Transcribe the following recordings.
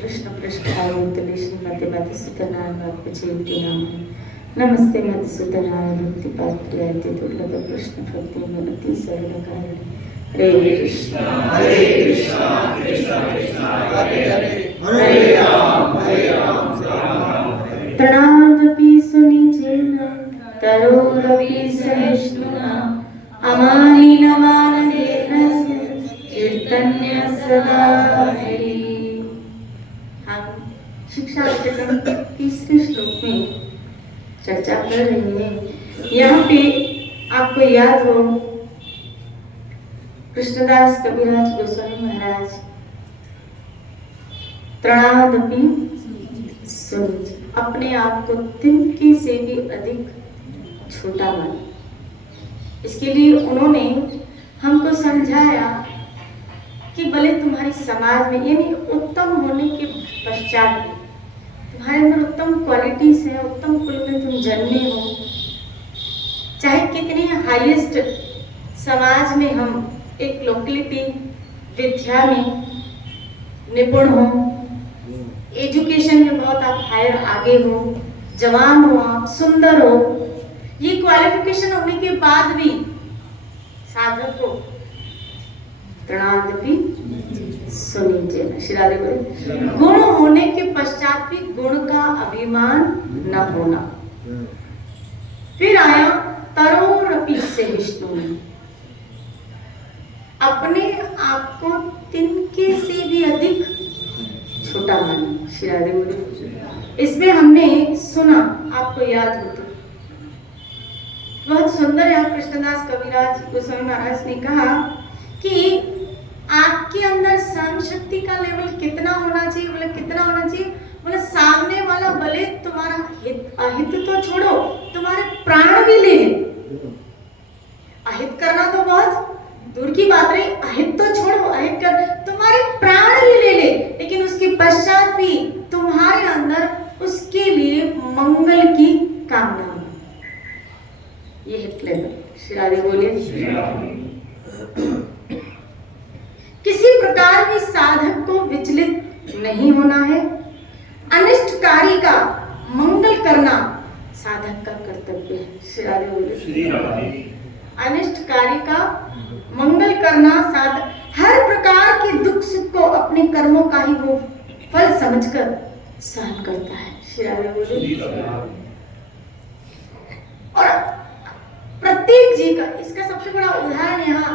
कृष्ण पृष्ठाय भूतले श्रीमते मधुसूदनाय भक्तचेती नाम नमस्ते मधुसूदनाय भक्तिपात्रयाति दुर्लभ कृष्ण भक्ति मनति सर्वकारिणे हरे कृष्णा कृष्ण कृष्ण हरे हरे हरे राम प्रणादपि सुनिचेन तरोरपि सहिष्णुना अमानिनमाननेन कीर्तन्य सदा हरि। हम शिक्षा अष्टकम के तीसरे श्लोक में चर्चा कर रहे हैं। यहाँ पे आपको याद हो कृष्णदास कविराज गोस्वामी महाराज त्रणादपि सुनिच, अपने आप को तिनके से भी अधिक छोटा माना। इसके लिए उन्होंने हमको समझाया कि भले तुम्हारी समाज में यानी उत्तम होने के पश्चात तुम्हारे अंदर उत्तम क्वालिटीज हैं, उत्तम कुल में तुम जन्मे हो, चाहे कितने हाईएस्ट समाज में हम एक लोकेलिटी विद्या में निपुण हो, एजुकेशन में बहुत आप हायर आगे हो, जवान हो, आप सुंदर हो, ये क्वालिफिकेशन होने के बाद भी साधक को त्रणादपि सुनिचेन, श्रीराधे बोले, गुण होने के पश्चात भी गुण का अभिमान न होना। फिर आया तरोरपि सहिष्णु, अपने आप को तिनके से भी अधिक छोटा माना। श्रीराधे बोले, इसमें हमने सुना, आपको याद हो तो बहुत सुंदर है। कृष्णदास कविराज गोस्वामी महाराज ने कहा कि आपके अंदर सहन शक्ति का लेवल कितना होना चाहिए। बोले कितना होना चाहिए? बोले सामने वाला भले तुम्हारा अहित तो छोड़ो, तुम्हारे प्राण भी ले ले। अहित करना तो बहुत दूर की बात रही, अहित तो छोड़ो, अहित कर तुम्हारे प्राण भी ले ले, लेकिन उसके पश्चात भी तुम्हारे अंदर उसके लिए मंगल की कामना। ये है लेवल। श्रीराधे बोलिए। किसी प्रकार भी साधक को विचलित नहीं होना है। अनिष्टकारी का मंगल करना साधक का कर्तव्य है। श्रीराधे बोलिए। अनिष्टकारी का मंगल करना साधक हर प्रकार के दुख सुख को अपने कर्मों का ही वो फल समझकर सहन करता है। श्रीराधे बोलिए। और प्रत्येक जी का इसका सबसे बड़ा उदाहरण यहाँ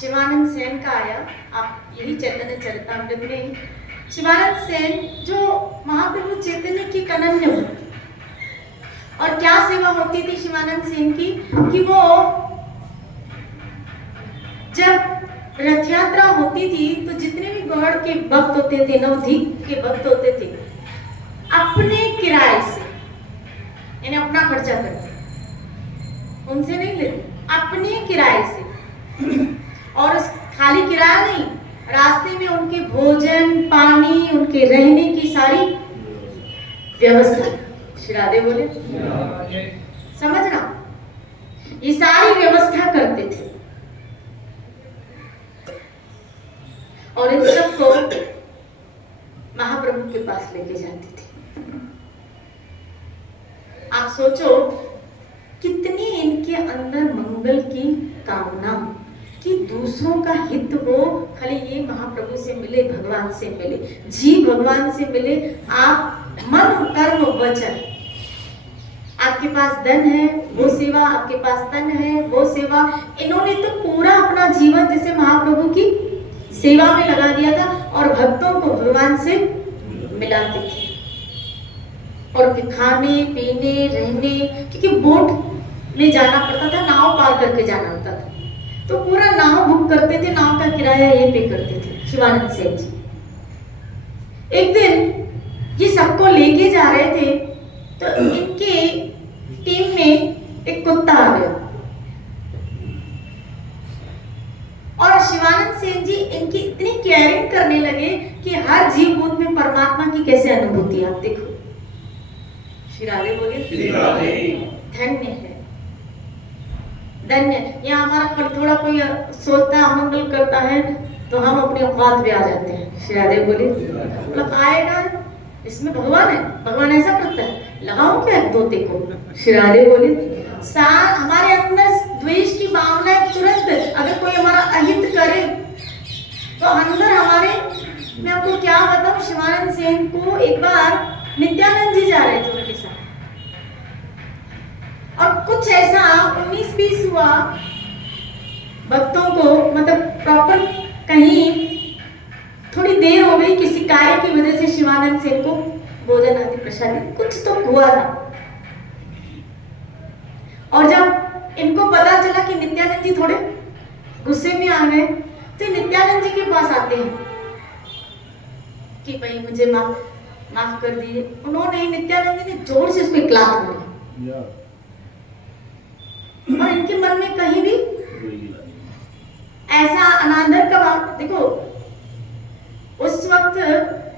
शिवानंद सेन का आया। आप यही चैतन्य चरितामृत में शिवानंद सेन जो महाप्रभु चैतन्य की अनन्य भक्त, और क्या सेवा होती थी शिवानंद सेन की कि वो जब रथ यात्रा होती थी तो जितने भी गौड़ के भक्त होते थे, नवदीप के भक्त होते थे, अपने किराए से यानी अपना खर्चा करते, उनसे नहीं लेते, अपने किराए से। और खाली किराया नहीं, रास्ते में उनके भोजन पानी, उनके रहने की सारी व्यवस्था। श्रीराधे बोले। समझना, ये सारी व्यवस्था करते थे और इन सबको महाप्रभु के पास लेके जाते थे। आप सोचो कितनी इनके अंदर मंगल की कामना कि दूसरों का हित हो, खाली ये महाप्रभु से मिले, भगवान से मिले, जी भगवान से मिले। आप मन कर्म वचन, आपके पास धन है वो सेवा, आपके पास तन है वो सेवा। इन्होंने तो पूरा अपना जीवन जैसे महाप्रभु की सेवा में लगा दिया था और भक्तों को भगवान से मिलाते थे। और खाने पीने रहने, क्योंकि बोट ले जाना पड़ता था, नाव पार करके जाना होता था, तो पूरा नाव बुक करते थे, नाव का किराया ये पे करते थे शिवानंद सेन जी। एक दिन ये सबको लेके जा रहे थे तो इनके टीम में एक कुत्ता आ गया और शिवानंद सेन जी इनकी इतनी केयरिंग करने लगे कि हर जीव भूत में परमात्मा की कैसे अनुभूति। आप देखो, श्रीराधे बोले। धन्य है, धन्य। यहाँ हमारा थोड़ा कोई सोचता है, अमंगल करता है, तो हम अपने औकात पे आ जाते हैं। श्री राधे बोली मतलब आएगा, इसमें भगवान है, भगवान ऐसा करता है, लगाओ क्या तोते को। श्री राधे बोली हमारे अंदर द्वेष की भावना है, तुरंत अगर कोई हमारा अहित करे तो अंदर हमारे, मैं आपको क्या बताऊं, शिवानंद सेन को एक बार नित्यानंद जी जा रहे थे उनके साथ, और कुछ ऐसा 19-20 हुआ, भक्तों को मतलब प्रॉपर कहीं थोड़ी देर हो गई किसी कार्य की वजह से, शिवानंद सेन को भोजन आदि प्रसाद कुछ तो हुआ था। और जब इनको पता चला कि नित्यानंद जी थोड़े गुस्से में आ गए, तो नित्यानंद जी के पास आते हैं कि भाई मुझे माफ कर दीजिए। उन्होंने, नित्यानंद जी ने जोर से उसको क्लास मारी, और इनके मन में कहीं भी ऐसा अनादर का भाव, देखो उस वक्त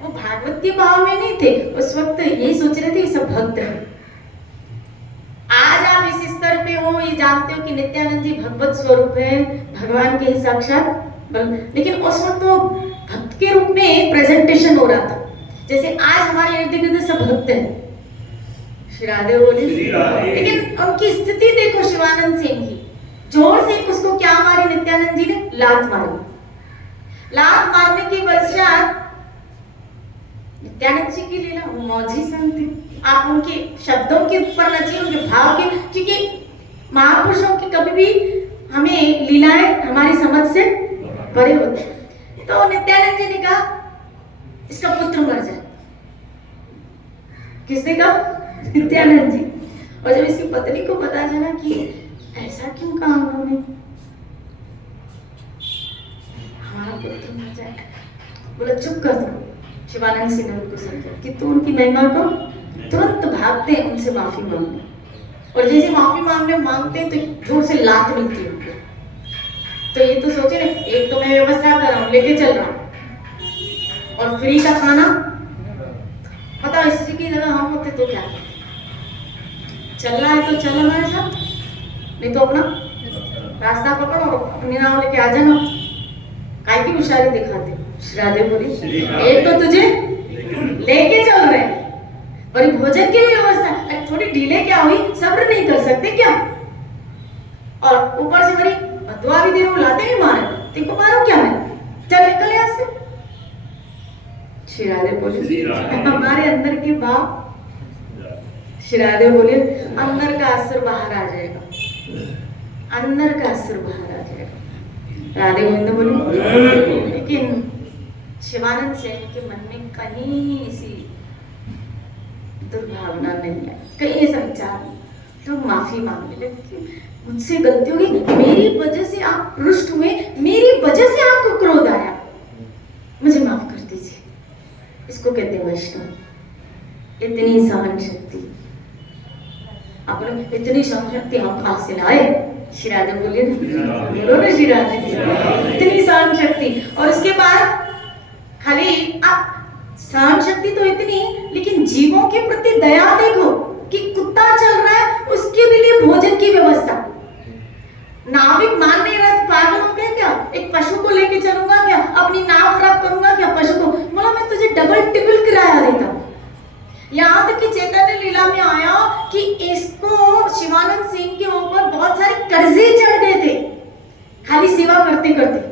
वो भागवतीय भाव में नहीं थे, उस वक्त यही सोच रहे थे सब भक्त हैं। आज आप इस स्तर पे हो, ये जानते हो कि नित्यानंद जी भगवत स्वरूप है, भगवान के ही साक्षात, लेकिन उस वक्त वो भक्त के रूप में प्रेजेंटेशन हो रहा था, जैसे आज हमारे इर्द गिर्द सब भक्त हैं। श्री राधे बोली, लेकिन उनकी स्थिति देखो शिवानंद सेन की, जोर से उसको क्या मारी नित्यानंद जी ने, लात मारी। लात मारने के पश्चात नित्यानंद जी की लीला मौजी संत थे, आप उनके शब्दों के ऊपर नचिए, उनके भाव के, क्योंकि महापुरुषों की कभी भी हमें लीलाएं हमारी समझ से परे होते हैं। तो नित्यानंद जी ने कहा इसका पुत्र मर जाए। किसने कहा? नित्यानंद जी। और जब इसकी पत्नी को पता चला कि ऐसा क्यों कहा उन्होंने, हमारा पुत्र मर जाए, बोला चुप कर दो। शिवानंद सिंह ने उनको समझा कि तू उनकी महिमा को, तुरंत भागते हैं उनसे माफी मांगने, और जैसे माफी मांगते हैं तो जोर से लात मिलती है उनको। तो ये तो सोचे ना, एक तो मैं व्यवस्था कर रहा हूँ, लेके चल रहा हूँ, और फ्री का खाना, पता इसी की जगह हम होते तो क्या, चलना है तो चलो हमारे साथ, नहीं तो अपना रास्ता पकड़ो और अपनी नाव लेके आ जाना। काय की होशियारी दिखाते। श्री राधे बोली, एक तो तुझे लेके चल रहे हैं, और भोजन की व्यवस्था, थोड़ी डिले क्या हुई, सब्र नहीं कर सकते क्या, और ऊपर से बड़ी बदुआ भी दे रहा हूं, लाते भी मारे, तेको मारो क्या मैं, चल निकल यहाँ से। श्री राधे बोली, हमारे अंदर के भाव, श्री राधे बोले अंदर का असर बाहर आ जाएगा, अंदर का असर बाहर आ जाएगा। राधे गोविंद बोली, लेकिन शिवानंद सेन के मन में कहीं ऐसी दुर्भावना नहीं है, कहीं ऐसा विचार नहीं, तो माफी मांगने लगे, मुझसे गलती होगी, मेरी वजह से आप रुष्ट हुए, मेरी वजह से आपको क्रोध आया, मुझे माफ कर दीजिए। इसको कहते हैं वैष्णव, इतनी सहन शक्ति। आप लोग इतनी सहन शक्ति हम कहां से लाए? श्री राधे बोलिए ना, श्री राधे, इतनी सहन शक्ति। और उसके बाद खाली आप सहन शक्ति तो इतनी, लेकिन जीवों के प्रति दया देखो कि कुत्ता चल रहा है, उसके भी लिए भोजन की व्यवस्था। नाविक मान नहीं रहा, पागल हो गया क्या, एक पशु को लेके चलूंगा क्या, अपनी नाव खराब करूंगा क्या पशु को, बोला मैं तुझे डबल टिबल किराया देता हूं। यहाँ तक कि चैतन्य लीला में आया कि इसको शिवानंद सिंह के ऊपर बहुत सारे कर्जे चढ़ गए थे, खाली सेवा करते करते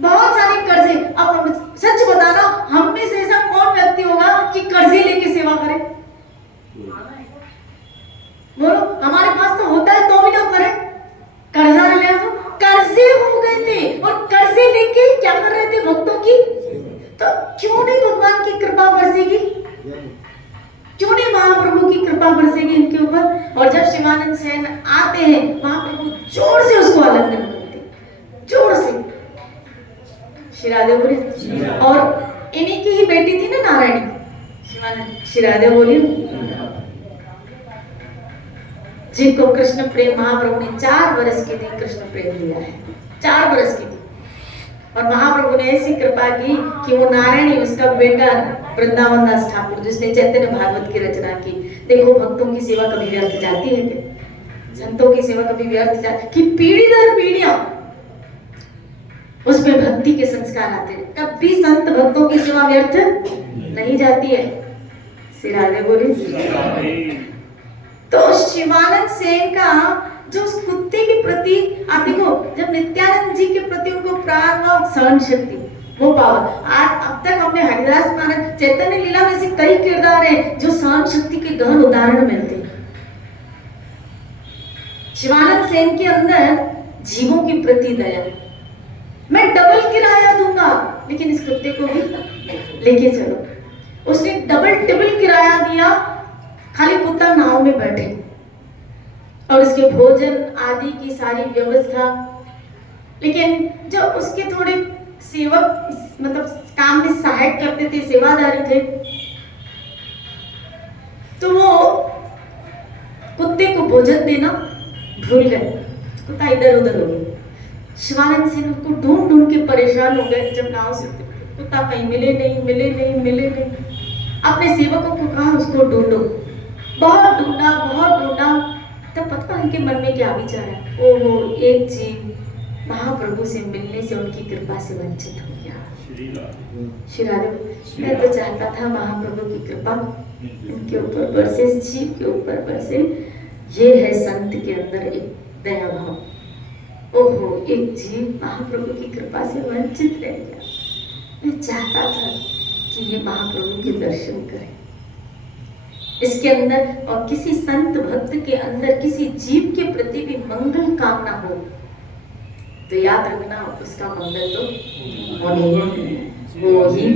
बहुत सारे कर्जे। अब सच बताना, हम में से ऐसा कौन व्यक्ति होगा कि कर्जे लेके सेवा करे? बोलो, हमारे पास तो होता है तो भी ना करे, कर्जा ले तो कर्जे हो गए थे, और कर्जे लेके क्या कर रहे थे भक्तों की, तो क्यों नहीं भगवान की कृपा बरसेगी, क्यों नहीं महाप्रभु की कृपा बरसेगी इनके ऊपर। और जब शिवानंद सेन आते हैं, महाप्रभु जोर से उसको आलिंगन करते, जोर से। श्री राधे बोली, और इन्हीं की ही बेटी थी ना नारायणी, शिवानंद। श्री राधे बोली, जिनको कृष्ण प्रेम महाप्रभु ने 4 वर्ष की थी कृष्ण प्रेम दिया है, 4 वर्ष की थी, और महाप्रभु ने ऐसी कृपा की कि वो नारायणी, उसका बेटा वृंदावन दास ठाकुर, जिसने चैतन्य भागवत की रचना की। देखो, भक्तों की सेवा कभी व्यर्थ जाती है क्या? संतों की सेवा कभी व्यर्थ जाती कि पीढ़ी दर पीढ़ियां उसमें भक्ति के संस्कार आते हैं। कभी संत भक्तों की सेवा व्यर्थ नहीं जाती है। श्री राधे बोले। तो शिवानंद सेन का जो उस कुत्ते के प्रति, आप देखो, जब नित्यानंद जी के प्रति उनको प्राण व सहन शक्ति, वो पावर, आज अब तक हमने हरिदास महाराज चैतन्य लीला में से कई किरदार हैं जो सहन शक्ति के गहन उदाहरण मिलते हैं। शिवानंद सेन के अंदर जीवों के प्रति दया, मैं डबल किराया दूंगा लेकिन इस कुत्ते को भी लेके चलो। उसने डबल टिबल किराया दिया, खाली कुत्ता नाव में बैठे और उसके भोजन आदि की सारी व्यवस्था। लेकिन जो उसके थोड़े सेवक, मतलब काम में सहायक करते थे, सेवादारी थे, तो वो कुत्ते को भोजन देना भूल गए। कुत्ता इधर उधर हो गया। शिवानंद सिंह को ढूंढ ढूंढ के परेशान हो गए। जब नाव से कुत्ता कहीं मिले नहीं। अपने सेवकों को कहा उसको ढूंढो। बहुत ढूंढा। तब पता उनके मन में क्या विचार है, ओहो, एक जीव महाप्रभु से मिलने से उनकी कृपा से वंचित हो गया। श्री राधे, मैं तो चाहता था महाप्रभु की कृपा इनके ऊपर बरसे, इस जीव के ऊपर बरसे। ये है संत के अंदर एक दया भाव। ओहो, एक जीव महाप्रभु की कृपा से वंचित रह गया। मैं चाहता था कि ये महाप्रभु के दर्शन करे। इसके अंदर और किसी संत भक्त के अंदर किसी जीव के प्रति भी मंगल कामना हो तो याद रखना, उसका मंगल तो हो ही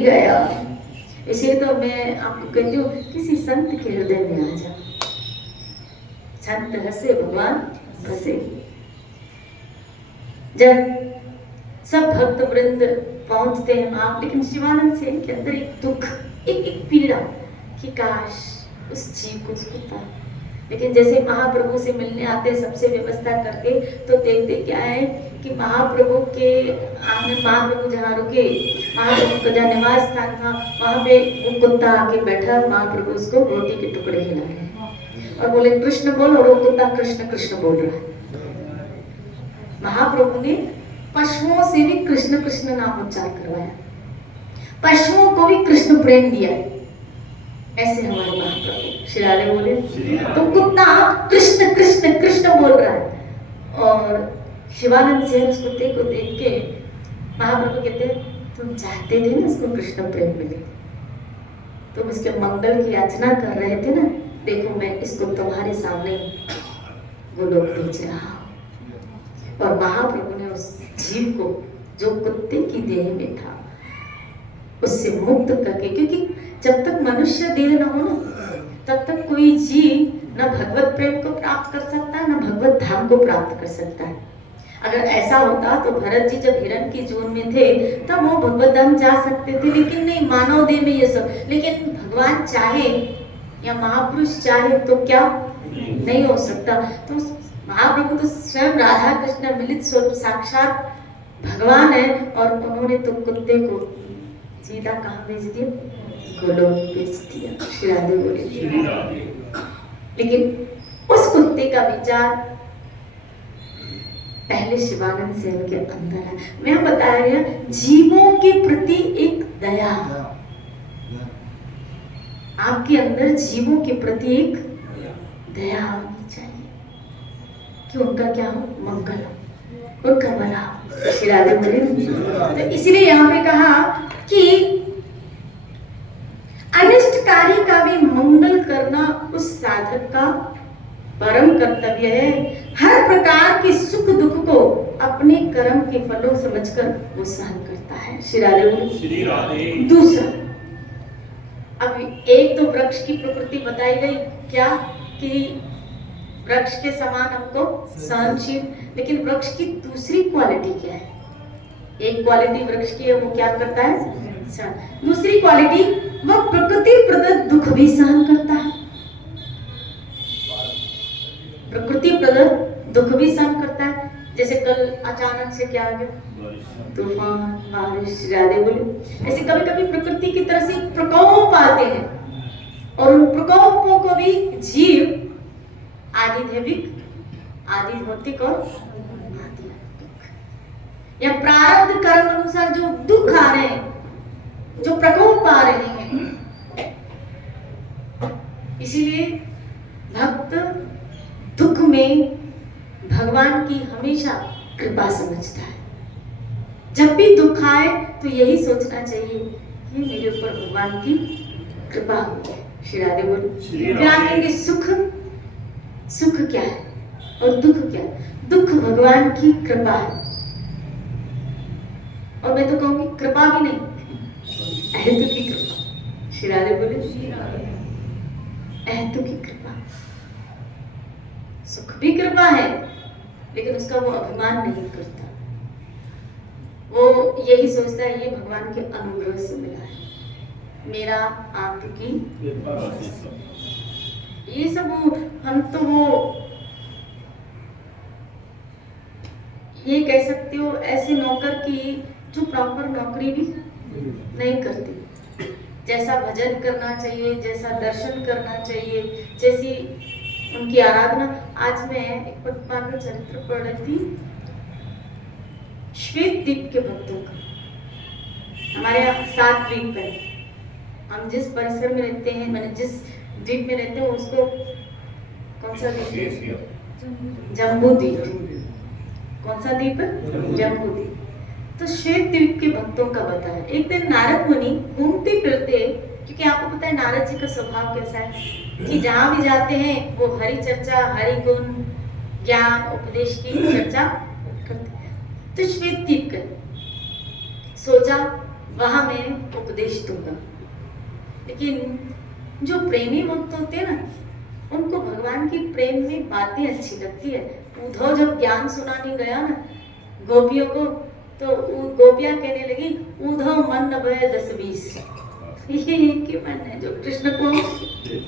गया। इसलिए तो मैं आपको कहती हूँ, किसी संत के हृदय में आ जाओ। संत हंसे भगवान हंसे। जब सब भक्त वृंद पहुंचते हैं आप, लेकिन शिवानंद सेन के अंदर एक दुख, एक पीड़ा कि काश उस जीव को छूता। लेकिन जैसे महाप्रभु से मिलने आते सबसे व्यवस्था करके, तो देखते क्या है कि महाप्रभु के आगे, महाप्रभु जहाँ रुके, महाप्रभु का जहाँ निवास स्थान था, वहां पे वो कुत्ता आके बैठा। महाप्रभु उसको रोटी के टुकड़े खिला रहे हैं और बोले कृष्ण बोल, और वो कुत्ता कृष्ण कृष्ण बोल रहा है। महाप्रभु ने पशुओं से भी कृष्ण कृष्ण नाम उच्चार करवाया, पशुओं को भी कृष्ण प्रेम दिया। ऐसे हमारे महाप्रभु श्री राधे बोले। तो कुत्ता कृष्ण कृष्ण कृष्ण बोल रहा है और शिवानंद सेन उस कुत्ते को देख के महाप्रभु कहते हैं, तुम चाहते थे ना उसको कृष्ण प्रेम मिले, तुम इसके मंगल की याचना कर रहे थे ना, देखो मैं इसको तुम्हारे सामने गोलोक भेज रहा हूं। और महाप्रभु ने उस जीव को जो कुत्ते की देह में था उससे मुक्त करके, क्योंकि जब तक मनुष्य देह न हो ना, तब तक कोई जीव न भगवत प्रेम को प्राप्त कर सकता है, न भगवत धाम को प्राप्त कर सकता है। अगर ऐसा होता तो भरत जी जब हिरण की जून में थे तब वो भगवत धाम जा सकते थे, लेकिन नहीं, मानव देह में ये सब। लेकिन भगवान चाहे या महापुरुष चाहे तो क्या नहीं हो सकता। तो महाप्रभु तो स्वयं राधा कृष्ण मिलित स्वरूप साक्षात भगवान है, और उन्होंने तो कुत्ते को सीधा कहाँ भेज दिया, गोलोक भेज दिया। श्री राधे बोले। लेकिन उस कुत्ते का विचार पहले शिवानंद सेन के अंदर है। मैं बता रही हूँ, जीवों के प्रति एक दया, आपके अंदर जीवों के प्रति एक दया होनी चाहिए कि उनका क्या हो, मंगल हो, उनका भला हो। श्री राधे बोले। तो इसलिए यहाँ पे कहा कि अनिष्टकारी का भी मंगल करना उस साधक का परम कर्तव्य है। हर प्रकार के सुख दुख को अपने कर्म के फलों समझकर वो सहन करता है। श्री राधे बोले। दूसरा, अब एक तो वृक्ष की प्रकृति बताई गई, क्या कि वृक्ष के समान हमको सहनशील, लेकिन वृक्ष की दूसरी क्वालिटी क्या है? एक क्वालिटी वृक्ष की है, वो क्या करता है, सहन। दूसरी क्वालिटी, वह प्रकृति प्रदत्त दुख भी सहन करता है। प्रकृति प्रदत्त दुख भी सहन करता है। जैसे कल अचानक से क्या आ गया, तूफान, बारिश, राधे बोले। ऐसे कभी कभी प्रकृति की तरफ से प्रकोप आते हैं और उन प्रकोपों को भी जीव आदि दैविक, आदि भौतिक और आदि या प्रारब्ध कर्म अनुसार जो दुख आ रहे हैं, जो प्रकोप आ रहे हैं, इसीलिए भक्त दुख में भगवान की हमेशा कृपा समझता है। जब भी दुख आए तो यही सोचना चाहिए कि मेरे ऊपर भगवान की कृपा हो जाए। श्री राधे बोल। फिर आप कहेंगे सुख, सुख क्या है और दुख क्या है? दुख भगवान की कृपा है, और मैं तो कहूंगी कृपा भी नहीं, अहेतु की कृपा। श्री राधे बोले। अहेतु की कृपा। सुख भी कृपा है, लेकिन उसका वो अभिमान नहीं करता। वो यही सोचता है ये भगवान के अनुग्रह से मिला है, मेरा आपकी। ये सब हम तो वो ये कह सकते हो ऐसे नौकर की जो प्रॉपर नौकरी भी नहीं करती। जैसा भजन करना चाहिए, जैसा दर्शन करना चाहिए, जैसी उनकी आराधना। आज मैं एक पद्मा का चरित्र पढ़ रही थी, श्वेत द्वीप के भक्तों का। हमारे यहाँ 7 द्वीप है। हम जिस परिसर में रहते हैं, मैंने जिस द्वीप में रहते हैं उसको कौन सा द्वीप? जम्बू द्वीप। कौन सा द्वीप है? जम्बू द्वीप। तो श्वेत द्वीप के भक्तों का बताया। एक दिन नारद मुनि घूमते फिरते, क्योंकि आपको पता है नारद जी का स्वभाव कैसा है कि जहां भी जाते हैं वो हरि चर्चा, हरि गुण, ज्ञान, उपदेश की चर्चा करते हैं। तो श्वेत द्वीप का सोचा वहां मैं उपदेश दूंगा। लेकिन जो प्रेमी भक्त होते हैं ना, उनको भगवान की प्रेम में बातें अच्छी लगती है। उद्धव जब ज्ञान सुनाने गया ना गोपियों को, तो गोपियां कहने लगी उद्धव मन न भय 10-20। ये एक ही मन है जो कृष्ण को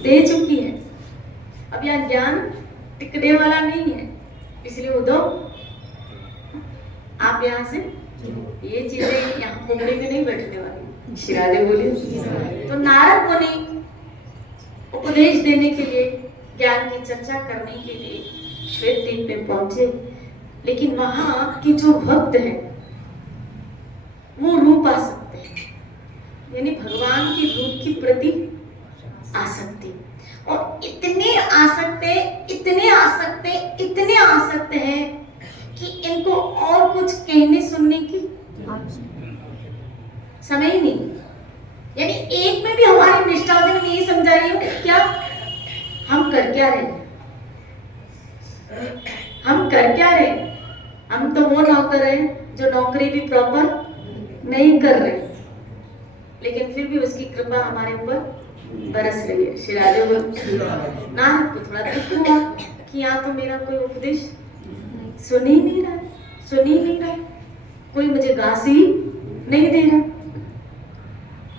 दे चुकी है। अब यहाँ ज्ञान टिकने वाला नहीं है, इसलिए उद्धव आप यहाँ से ये चीजें यहाँ कुमड़ी में नहीं बैठने वाली। श्री राधे बोली। तो नारद मुनि उपदेश देने के लिए, ज्ञान की चर्चा करने के लिए श्वेत द्वीप में पहुंचे। लेकिन वहां की जो भक्त है वो रूप आ सकते हैं, यानी भगवान के रूप की प्रति आसक्ति। और इतने आसक्ते, इतने आसक्ते, इतने आसक्ते हैं कि इनको और कुछ कहने सुनने की समय ही नहीं। यानी एक में भी हमारी निष्ठा होती है। मैं ये समझा रही हूँ क्या हम कर क्या रहे, हम कर क्या रहे? हम तो वो नौकर हैं जो नौकरी भी प्रॉपर नहीं कर रहे, लेकिन फिर भी उसकी कृपा हमारे ऊपर बरस रही है। श्री राधे बोल। नारद को थोड़ा दुख हुआ कि यहाँ तो मेरा कोई उपदेश सुन ही नहीं रहा, सुन ही नहीं रहा, कोई मुझे घास ही नहीं दे रहा।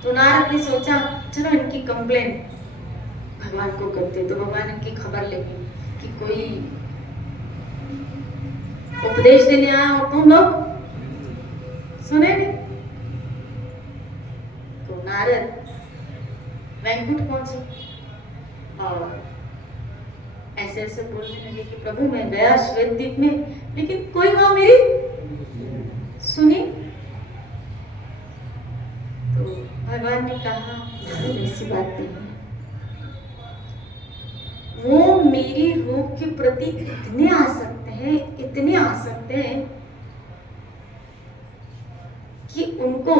तो नारद ने सोचा चलो इनकी कंप्लेंट भगवान को करते, तो भगवान इनकी खबर लेंगे कि कोई उपदेश देने आया और तुम लोग सुने नहीं। तो नारद वैकुंठ पहुंचे और ऐसे ऐसे बोलने लगे कि प्रभु मैं गया श्वेत द्वीप में, लेकिन कोई वहां मेरी सुनी। तो भगवान ने कहा ऐसी बात नहीं है, वो मेरी रूप के प्रति इतने आसक्त हैं, इतने आसक्त हैं कि उनको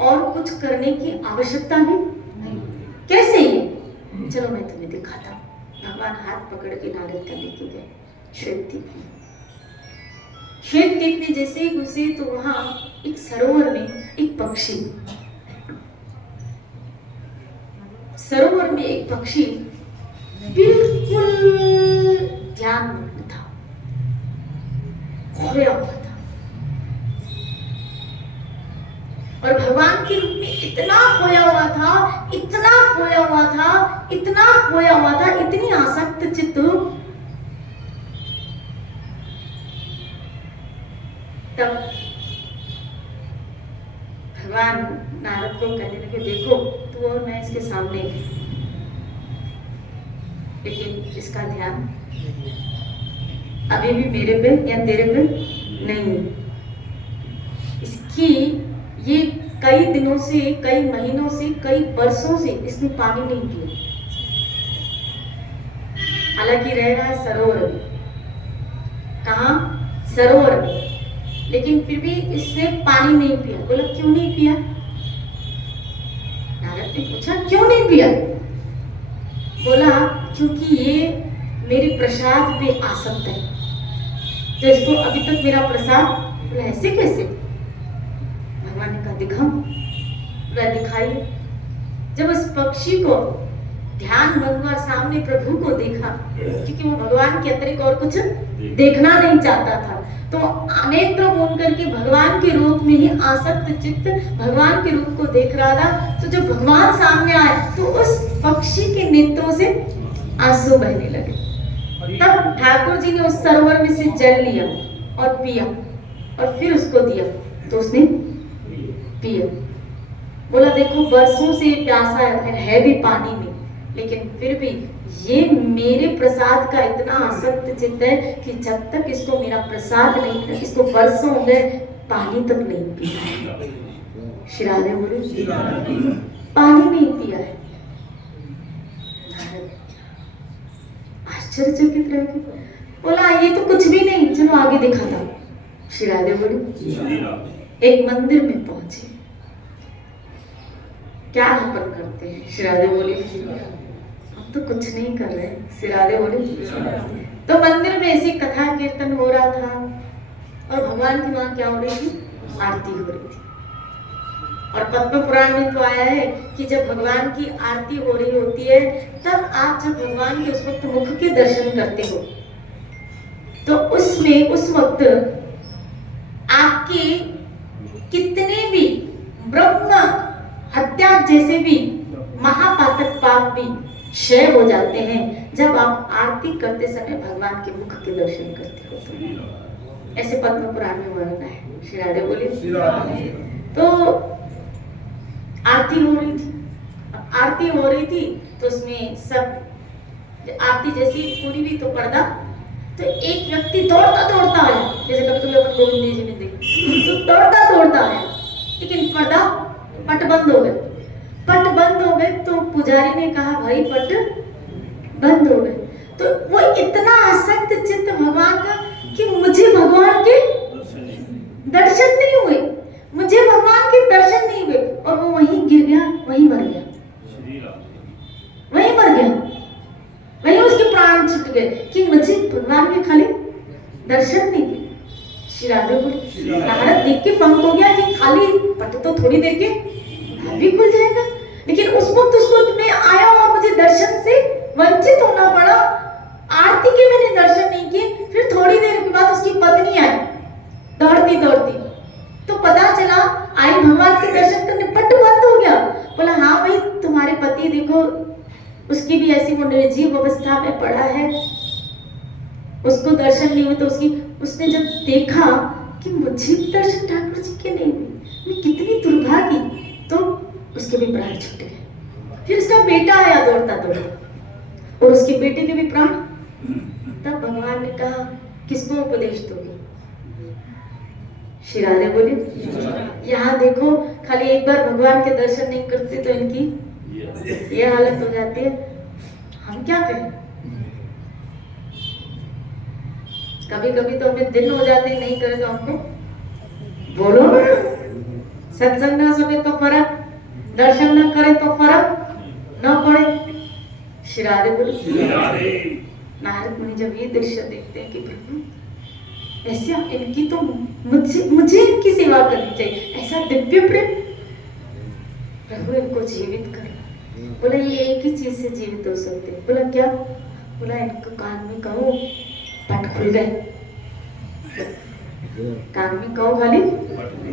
और कुछ करने की आवश्यकता भी नहीं। कैसे ये? चलो मैं तुम्हें दिखाता हूँ। भगवान हाथ पकड़ के नारद का लेके गए श्वेत द्वीप में। श्वेत द्वीप में जैसे ही घुसे तो वहां एक सरोवर में एक पक्षी, सरोवर में एक पक्षी बिल्कुल ध्यानमग्न था, खोया हुआ था। और भगवान के रूप में इतना खोया हुआ था, इतना खोया हुआ था, इतना खोया हुआ था, इतनी आसक्त चित्त। तब भगवान नारद को कहने लगे देखो तू और मैं इसके सामने, लेकिन इसका ध्यान अभी भी मेरे पे या तेरे पे नहीं है। कि ये कई दिनों से, कई महीनों से, कई वर्षों से इसने पानी नहीं पिया। हालांकि रह रहा है सरोवर में, कहाँ? सरोवर में, लेकिन फिर भी इसने पानी नहीं पिया। बोला क्यों नहीं पिया? नारद ने पूछा क्यों नहीं पिया? बोला क्योंकि ये मेरे प्रसाद पे आसक्त है, तो इसको अभी तक मेरा प्रसाद। बोला ऐसे कैसे? भगवान ने कहा दिखाओ। बोला दिखाइए। जब उस पक्षी को ध्यान भंग और सामने प्रभु को देखा, क्योंकि वो भगवान के अतिरिक्त और कुछ देखना नहीं चाहता था, तो नेत्र मूंद करके भगवान के रूप में ही आसक्त चित्त भगवान के रूप को देख रहा था। तो जब भगवान सामने आए तो उस पक्षी के नेत्रों से आंसू बहने लगे। तब ठाकुर जी ने उस सरोवर में से जल लिया और पिया और फिर उसको दिया, तो उसने पिया। बोला देखो वर्षों से प्यासा है भी पानी में, लेकिन फिर भी ये मेरे प्रसाद का इतना आसक्त चित्त है कि जब तक इसको मेरा प्रसाद नहीं, इसको वर्षों हो गए पानी तक नहीं पिया। श्री राधे बोले पानी नहीं पिया है। आश्चर्यचकित रह गए। बोला ये तो कुछ भी नहीं, चलो आगे देखा था। श्री राधे बोले एक मंदिर में पहुंचे। क्या अर्पण करते हैं? श्री राधे बोले हम तो कुछ नहीं कर रहे। श्री राधे बोले तो मंदिर में ऐसी कथा कीर्तन हो रहा था और भगवान की वहां क्या हो रही थी? आरती हो रही थी। और पद्म पुराण में तो आया है कि जब भगवान की आरती हो रही होती है, तब आप जब भगवान के उस वक्त मुख के दर्शन करते हो, तो उसमें उस वक्त आपके कितने भी ब्रह्म हत्या जैसे भी महापातक पाप भी क्षय हो जाते हैं जब आप आरती करते समय भगवान के मुख के दर्शन करते हो। तो ऐसे पद्म पुराण में वर्णन है। श्री राधे बोले तो आरती हो रही थी। आरती हो रही थी तो उसमें सब आरती जैसी पूरी हुई तो पर्दा, तो एक व्यक्ति दौड़ता दौड़ता आया, जैसे कभी कभी अपन गोविंद जी में देखते तो दौड़ता दौड़ता आया, लेकिन पर्दा पट बंद हो गए। पट बंद हो गए तो पुजारी ने कहा भाई पट बंद हो गए। तो वो इतना आसक्त चित्त भगवान का कि मुझे भगवान के दर्शन नहीं हुए, मुझे भगवान के दर्शन नहीं हुए, और वो वहीं गिर गया, वहीं मर गया, वहीं मर गया, वहीं उसके प्राण छूट गए कि मुझे भगवान के खाली दर्शन नहीं हुए। श्री राधे बोले नारद देख के पंख हो गया कि खाली पट तो थोड़ी देर के भी खुल जाएगा, लेकिन उस वक्त उसको मैं आया और मुझे दर्शन से वंचित होना पड़ा। आरती के मैंने दर्शन नहीं किए। फिर थोड़ी देर के बाद उसकी पत्नी आई दौड़ती दौड़ती, तो पता चला आई भगवान के दर्शन करने, पट बंद हो गया। बोला हाँ भाई तुम्हारे पति देखो उसकी भी ऐसी वो निर्जीव अवस्था में पड़ा है, उसको दर्शन नहीं हुए। तो उसने जब देखा कि मुझे दर्शन ठाकुर जी के नहीं हुए, मैं कितनी दुर्भागी, तो उसके भी प्राण छूट गए। फिर उसका बेटा आया दौड़ता दौड़ता और उसके बेटे के भी प्राण। तब भगवान ने कहा किसको उपदेश दोगे? श्री राधे बोले यहाँ देखो खाली एक बार भगवान के दर्शन नहीं करते तो इनकी ये हालत हो जाती है, हम क्या करें? कभी कभी तो हमें दिन हो जाते नहीं करे तो हमको बोलो ना, सत्संग ना सुने तो फर्क, दर्शन ना करे तो फर्क ना पड़े। श्री राधे बोले नारद मुनि जब ये दृश्य देखते हैं कि प्रभु ऐसे इनकी तो मुझे इनकी सेवा करनी चाहिए, ऐसा दिव्य प्रेम, प्रभु इनको जीवित कर। बोला ये एक ही चीज से जीवित हो सकते। बोला क्या? बोला इनको कान में कहो पट खुल गए, कान में कहो खाली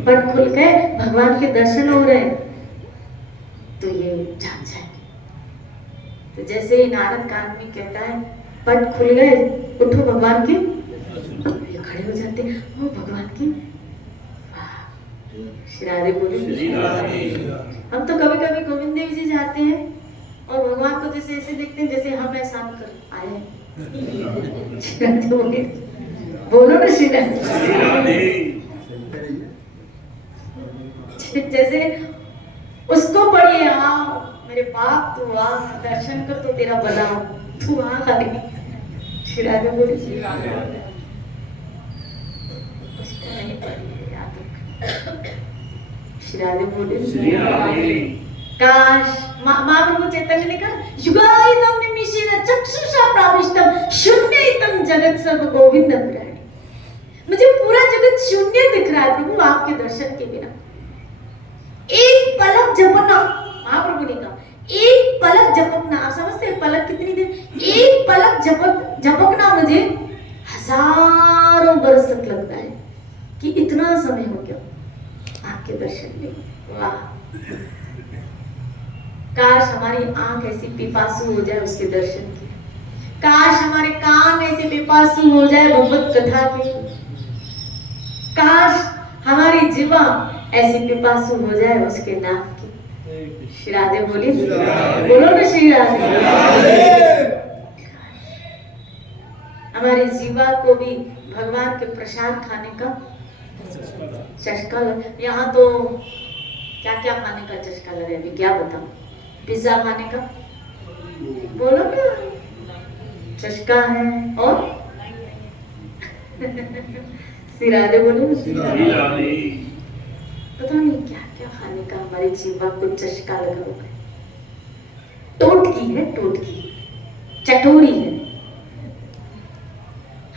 पट खुल गए, भगवान के दर्शन हो रहे हैं, तो ये जान जाएंगे। तो जैसे ही नारद कान में कहता है पट खुल गए, उठो भगवान के, खड़े हो जाते हैं, ओ भगवान की। श्री राधे बोले हम तो कभी कभी गोविंद देव जी जाते हैं और भगवान को जैसे ऐसे देखते हैं जैसे हम एहसान कर आए हैं। श्री राधे बोले बोलो ना श्री राधे। जैसे उसको पढ़िए, हाँ मेरे बाप तू आ दर्शन कर तो तेरा भला हो, तू आ खाली। श्री राधे बोले उसको नहीं पढ़िए, याद रखना। श्री राधे बोले काश महाप्रभु चैतन्य ने कहा युगायितम निमिषेण चक्षुषा प्राविष्टम शून्यतम जगत सर्व गोविंद विराट। मुझे पूरा जगत शून्य दिख रहा है प्रभु आपके दर्शन के बिना। एक पलक झपकना, महाप्रभु ने कहा एक पलक झपकना, आप समझते हैं पलक कितनी देर? एक पलक झपकना मुझे हजारों बरस तक लगता है कि इतना समय हो गया आपके दर्शन में। वाह, काश हमारी आंख ऐसी पिपासु हो जाए उसके दर्शन की, काश हमारे कान ऐसे पिपासु हो जाए भगवत कथा के, काश हमारी जीवा ऐसी पिपासु हो जाए उसके नाम की। श्री राधे बोली, बोलो ना श्री राधे। हमारी जीवा को भी भगवान के प्रसाद खाने का चस्का लगा। यहाँ तो क्या क्या खाने का चस्का लगा अभी, क्या बताऊं? पिज्जा खाने का बोलो ना चस्का है, और श्री राधे बोलो, पता नहीं क्या क्या खाने का हमारे जीवा को चस्का लगा हुआ है। टोटकी है, टोटकी चटोरी है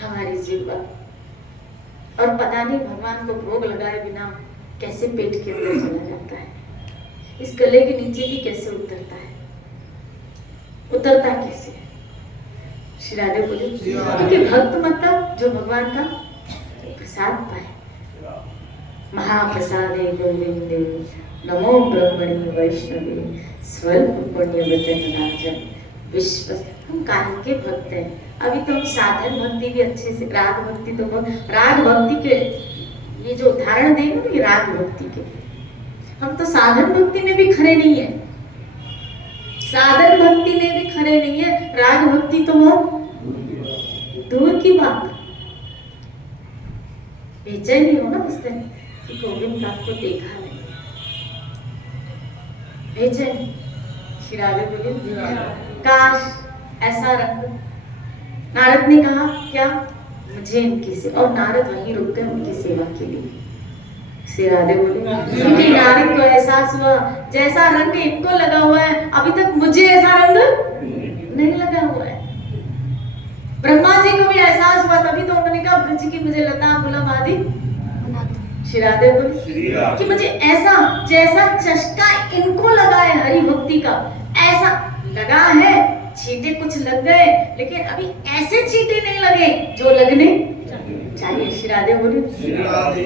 हमारी जीवा, और पता नहीं भगवान को भोग लगाए बिना कैसे पेट के अंदर चला जाता है, इस गले के नीचे भी कैसे उतरता है, उतरता कैसे है? श्री राधे बोले क्योंकि भक्त मतलब जो भगवान का प्रसाद पाए। महाप्रसादे गोविंदे नमो ब्रह्मणे वैष्णवे स्वल्प पुण्य वचन विश्व। हम काहे के भक्त हैं? अभी तो हम साधन भक्ति भी अच्छे से, राग भक्ति तो राग भक्ति के ये जो उदाहरण देंगे ना, ये राग भक्ति के, हम तो साधन भक्ति में भी खड़े नहीं है, साधन भक्ति में भी खड़े नहीं है, राग भक्ति तो बहुत दूर की बात। बेचैनी हो ना उस दिन कि गोविंद आपको देखा नहीं, बेचैनी। श्री राधे बोले काश ऐसा रंग। नारद ने कहा क्या मुझे इनकी से, और नारद वहीं रुक गए उनकी सेवा के लिए। श्री राधे बोले क्योंकि नारद को एहसास हुआ जैसा रंग इनको लगा हुआ है अभी तक मुझे ऐसा रंग नहीं लगा हुआ है। ब्रह्मा जी को भी एहसास हुआ, तभी तो उन्होंने कहा ब्रज की मुझे लता गुलाब आदि। श्री राधे बोले कि मुझे ऐसा जैसा चस्का इनको लगा है हरि भक्ति का, ऐसा लगा है, छींटे कुछ लग गए लेकिन अभी ऐसे छींटे नहीं लगे जो लगने चाहिए। श्री राधे बोले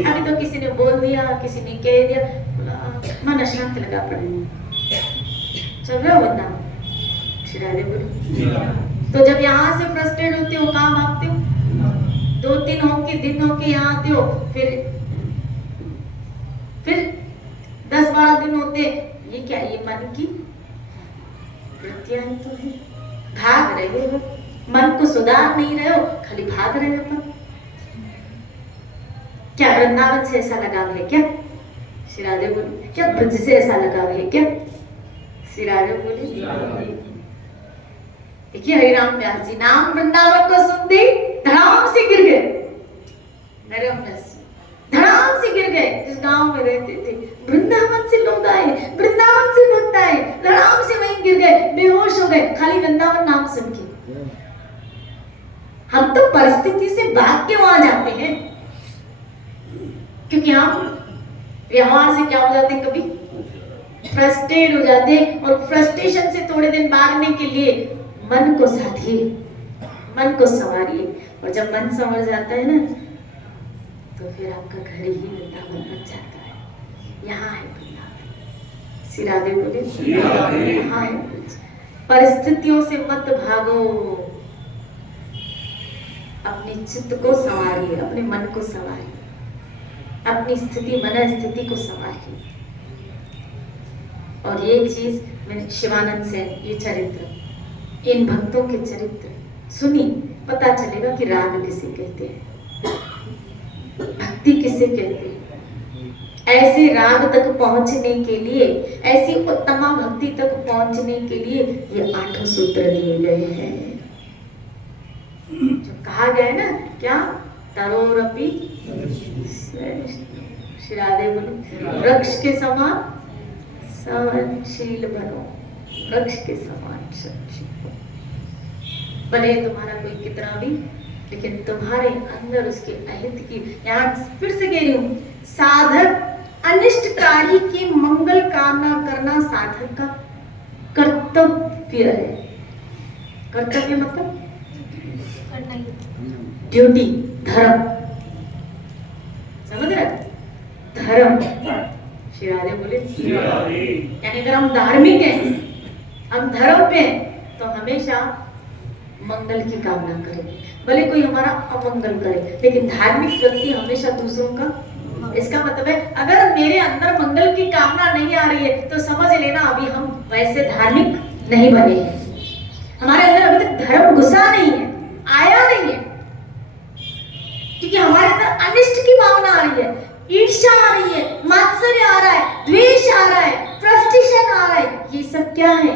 अभी तो किसी ने बोल दिया, किसी ने कह दिया, मन अशांत लगा पड़े, चल रहा होता। श्री राधे बोले तो जब यहाँ से फ्रस्ट्रेट होते हो, काम आते हो, 2-3 दिन के यहाँ आते हो, फिर 10-12 दिन होते, ये क्या, ये मन की वृत्तियां तो है, भाग रहे हो, मन को सुधार नहीं रहे हो, खाली भाग रहे हो। क्या वृंदावन से ऐसा लगाव है क्या? श्री राधे बोले क्या ब्रज से ऐसा लगाव है क्या? श्री राधे बोले देखिए हरिराम व्यास जी नाम वृंदावन को सुनते धड़ाम से गिर गए। हरिराम व्यास जी धड़ाम से गिर गए। जिस गांव में रहते थे वृंदावन से लोग आए, वृंदावन से भक्त आए, धड़ाम से वहीं गिर गए, बेहोश हो गए खाली वृंदावन नाम सुन के। हम तो परिस्थिति से भाग के वहां जाते हैं, क्योंकि हम व्यवहार से क्या हो जाते हैं, कभी फ्रस्ट्रेट हो जाते हैं, और फ्रस्ट्रेशन से थोड़े दिन भागने के लिए मन को साधिए, मन को संवारिए, और जब मन संवर जाता है ना तो फिर आपका घर ही वृंदावन बन जाता है। यहाँ है वृंदावन। श्री राधे बोले यहाँ है। परिस्थितियों से मत भागो, अपने चित्त को संवारिए, अपने मन को संवारिए, अपनी स्थिति मन स्थिति को संभालिए। और ये चीज मैंने शिवानंद से ये चरित्र, इन भक्तों के चरित्र सुनी, पता चलेगा कि राग किसे कहते हैं, भक्ति किसे कहते हैं, ऐसे राग तक पहुंचने के लिए, ऐसी उत्तम भक्ति तक पहुंचने के लिए ये 8 सूत्र दिए गए हैं। जो कहा गया है ना, क्या तरोरपि श्री राधे बोले वृक्ष के समान सहनशील बनो, वृक्ष के समान सहनशील। भले तुम्हारा कोई कितना भी, लेकिन तुम्हारे अंदर उसके अहित की, यहाँ फिर से कह रही हूँ, साधक अनिष्टकारी की मंगल कामना करना साधक का कर्तव्य है। कर्तव्य मतलब ड्यूटी, धर्म, समझ रहे? धर्म। श्री राधे बोले यानी अगर हम धार्मिक हैं, हम धर्म पे हैं, तो हमेशा मंगल की कामना करें, भले कोई हमारा अमंगल करे, लेकिन धार्मिक व्यक्ति हमेशा दूसरों का। इसका मतलब है अगर मेरे अंदर मंगल की कामना नहीं आ रही है तो समझ लेना अभी हम वैसे धार्मिक नहीं बने हैं, हमारे अंदर अभी तक धर्म घुसा नहीं है, आया नहीं है, क्योंकि हमारे अंदर अनिष्ट की भावना आ रही है, ईर्ष्या आ रही है, मात्सर्य आ रहा है, द्वेष आ रहा है, फ्रस्ट्रेशन आ रहा है। ये सब क्या है?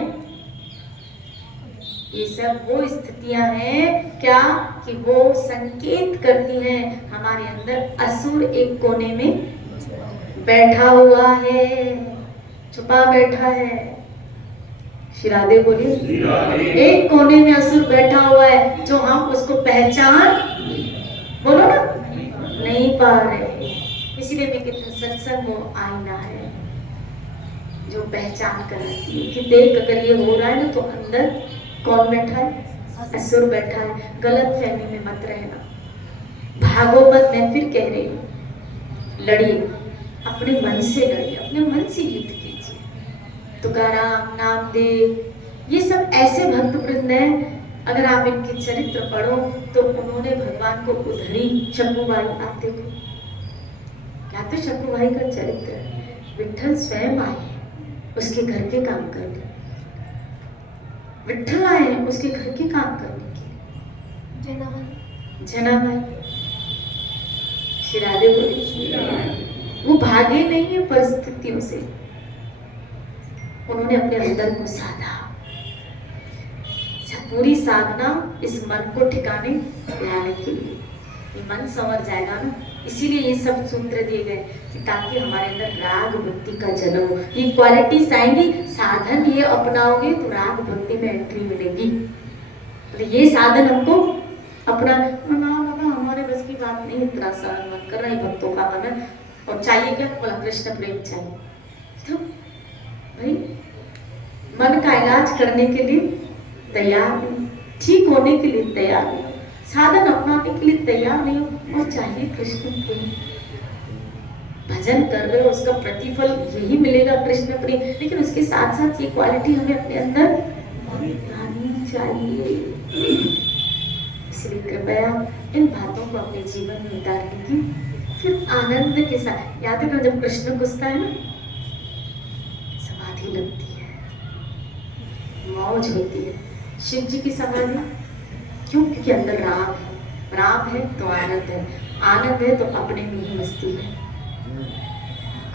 ये सब वो स्थितियां हैं क्या कि वो संकेत करती हैं हमारे अंदर असुर एक कोने में बैठा हुआ है, छुपा बैठा है। श्री राधे बोलिए, एक कोने में असुर बैठा हुआ है जो हम उसको पहचान, बोलो ना, नहीं पा रहे। इसीलिए मैं कहती हूँ सत्संग वो आईना है जो पहचान कराती है कि देख अगर ये हो रहा है ना तो अंदर कौन बैठा है? असुर बैठा है। गलत फहमी में मत रहना, भागो मत। मैं फिर कह रही हूँ, लड़िए, अपने मन से लड़िए, अपने मन से युद्ध कीजिए। तुकाराम, नामदेव, ये सब ऐसे भक्त वृंद हैं, अगर आप इनके चरित्र पढ़ो तो उन्होंने भगवान को उधरी। शंभूबाई, आप देखो क्या तो शंभूबाई का चरित्र है। विठल स्वयं आए उसके घर के काम करने, विठल आए उसके घर के काम करने के लिए। जनाबाई, श्री राधे बोले वो भागे नहीं है परिस्थितियों से, उन्होंने अपने अंदर को साधा। पूरी साधना इस मन को ठिकाने लाने के लिए, ये मन संवर जाएगा ना। इसीलिए ये सब सूत्र दिए गए कि ताकि हमारे अंदर राग भक्ति का जन्म हो। ये क्वालिटीज आएंगी, साधन ये अपनाओगे तो राग भक्ति में एंट्री मिलेगी। तो ये साधन हमको अपना ना हमारे बस की बात नहीं, इतना सहन मत कर रहा है भक्तों का मन है। और चाहिए क्या? बोला कृष्ण प्रेम चाहिए। तो भाई मन का इलाज करने के लिए तैयार नहीं, ठीक होने के लिए तैयार नहीं, साधन अपनाने के लिए तैयार नहीं हो, और चाहिए कृष्ण प्रेम। भजन कर रहे हो उसका प्रतिफल यही मिलेगा, कृष्ण प्रेम। लेकिन उसके साथ साथ ये क्वालिटी हमें अपने अंदर आनी चाहिए। इसलिए कृपया इन बातों को अपने जीवन में उतारने की, फिर आनंद के साथ। याद है ना जब कृष्ण घुसता है ना, समाधि लगती है, मौज होती है। शिव जी की समाधि क्यों? क्योंकि अंदर राम है, राम है तो आनंद है, आनंद है तो अपने में ही मस्ती है,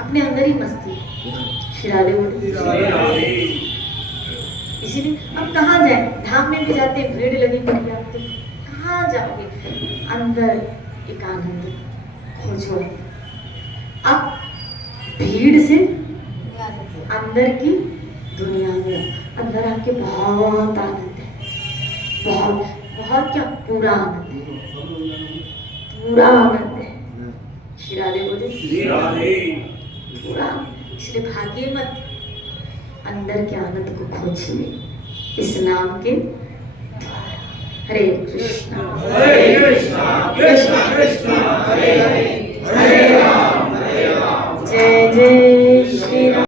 अपने अंदर ही मस्ती है। श्री राधे बोले। इसीलिए अब कहाँ जाए, धाम में भी जाते भीड़ लगी पड़ी, आपको कहाँ जाओगे? अंदर एक आनंद खोजो। अब भीड़ से अंदर की दुनिया में, अंदर आपके बहुत आनंद है, बहुत बहुत क्या, पूरा आनंद है, पूरा आनंद है। श्री राधे बोले, पूरा। इसलिए भागिए मत, अंदर के आनंद को खोजिए इस नाम के द्वारा। हरे कृष्णा कृष्णा कृष्णा हरे